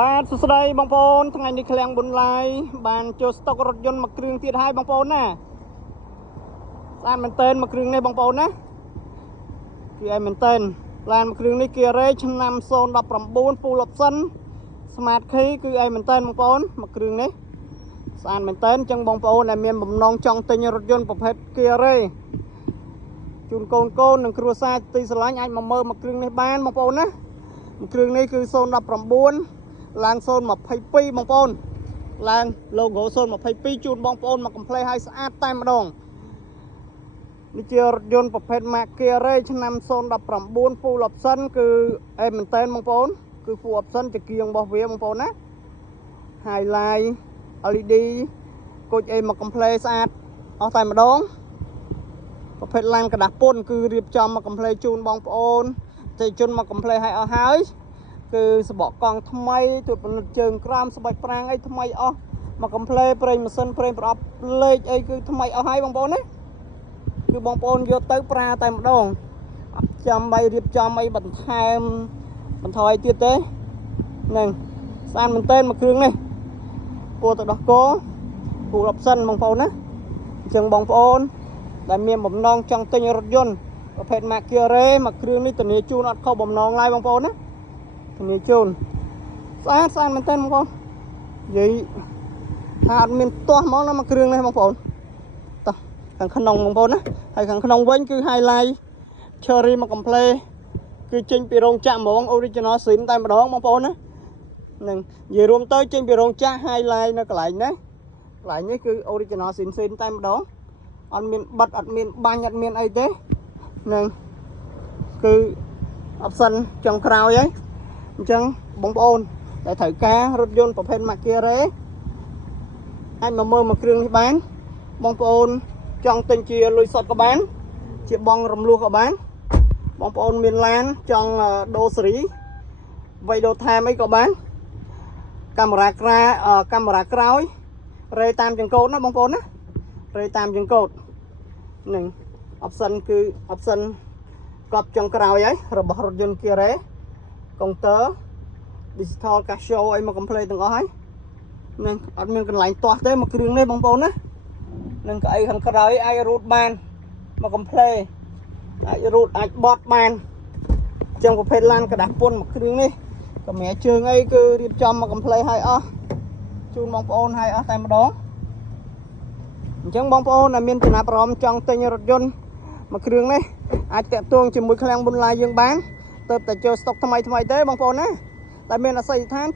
បាទសួស្តីបងប្អូនថ្ងៃនេះឃ្លាំងបុនឡាយបានចូលស្តុករថយន្តមួយគ្រឿងទៀតហើយបងប្អូនណាស្អាតមែនទែនមួយគ្រឿងនេះបងប្អូនណាគឺឯមែនទែនឡានមួយគ្រឿងនេះគឺរ៉េឆ្នាំ019 Full Option Smart Key គឺឯមែនទែនបងប្អូនមួយគ្រឿងនេះស្អាតមែនទែនអញ្ចឹងបងប្អូនដែលមានបំណងចង់ទិញរថយន្តប្រភេទ Kia Ray ជូនកូននិងគ្រួសារទីស្រឡាញ់អាចមកមើលមួយគ្រឿងនេះបានបងប្អូនណាមួយគ្រឿងនេះគឺ019ឡើង022បងប្អូនឡើង logo 022ជូនបងប្អូនមកកំ pl ឲ្យស្អាតតែម្ដងនេះជារថយន្តប្រភេទ Mark Kia Ray ឆ្នាំ019 Full Option គឺអេមែនតើបងប្អូនគឺ Full Option ជាគៀងរបស់វាបងប្អូនណា Highlight LED គុជអីមកកំ pl ស្អាតអស់តែម្ដងប្រភេទឡានกระดาษពុនគឺរៀបចំមកកំ pl ជូនបងប្អូនទេជនមកកំ pl ឲ្យអស់ហើយគឺសបកកង់ថ្មីទូពិនិត្យជើងក្រោមស្បែកប្រាំងអីថ្មីអស់មកកំ pl ប្រេងម៉ាស៊ីនប្រេងប្រអប់លេខអីគឺថ្មីអស់ហើយបងប្អូនណាគឺបងប្អូនយកទៅប្រើតែម្ដងអត់ចាំបីរៀបចំអីបន្ថែមបន្ថយទៀតទេហ្នឹងស្អាតមែនទែនមួយគ្រឿងនេះគួរទៅដោះគោ Full Option បងប្អូនណាអញ្ចឹងបងប្អូនដែលមានបំណងចង់ទិញរថយន្តប្រភេទ Mark Kia Ray មួយគ្រឿងនេះធានាជូនអត់ខុសបំណងឡើយបងប្អូនណាធានាជូនស្អាតមែនទែនបងប្អូននិយាយថាអត់មានទាស់ហ្មងណាមួយគ្រឿងនេះបងប្អូនតោះខាងក្នុងបងប្អូនណាហើយខាងក្នុងវិញគឺ highlight cherry មកកំ pl គឺចេញពីរោងចក្រហ្មង original sin តែម្ដងបងប្អូនណានឹងនិយាយរួមទៅចេញពីរោងចក្រ highlight នៅកន្លែងនេះកន្លែងនេះគឺ original sin តែម្ដងអត់មានបិទអត់មានបាញ់អត់មានអីទេនឹងគឺ option ចុងក្រោយហើយអញ្ចឹងបងប្អូនដែលត្រូវការរថយន្តប្រភេទ Mark Kia Ray អាចមកមើលមួយគ្រឿងនេះបានបងប្អូនចង់ទិញជាលុយសុទ្ធក៏បានជាបងរំលោះក៏បានបងប្អូនមានឡានចង់ដូរស៊េរីវៃដូរថែមអីក៏បានកាមេរ៉ាក្រោយរេតាមចង្កូតណាបងប្អូនណារេតាមចង្កូតនឹង option គឺ option កប់ចុងក្រោយហើយរបស់រថយន្ត Kia Ray កុងទ័រ digital casio អីមកកំ pl ទាំងអស់ហើយនឹងអត់មានកន្លែងទាស់ទេមួយគ្រឿងនេះបងប្អូនណានឹងកៅអីខាងក្រោយអាចរូតបានមកកំ pl អាចរូតអាចបត់បានអញ្ចឹងប្រភេទឡានកដាស់ពុនមួយគ្រឿងនេះកម្រាជើងអីគឺរៀបចំមកកំ pl ឲ្យអស់ជូនបងប្អូនឲ្យអស់តែម្ដងអញ្ចឹងបងប្អូនដែលមានចំណាប់អារម្មណ៍ចង់ទិញរថយន្តមួយគ្រឿងនេះអាចតាក់ទងជាមួយឃ្លាំងបុនឡាយយើងបានទៅតែចូលស្តុកថ្មីទេបងប្អូនណាតែមានអាស័យដ្ឋាន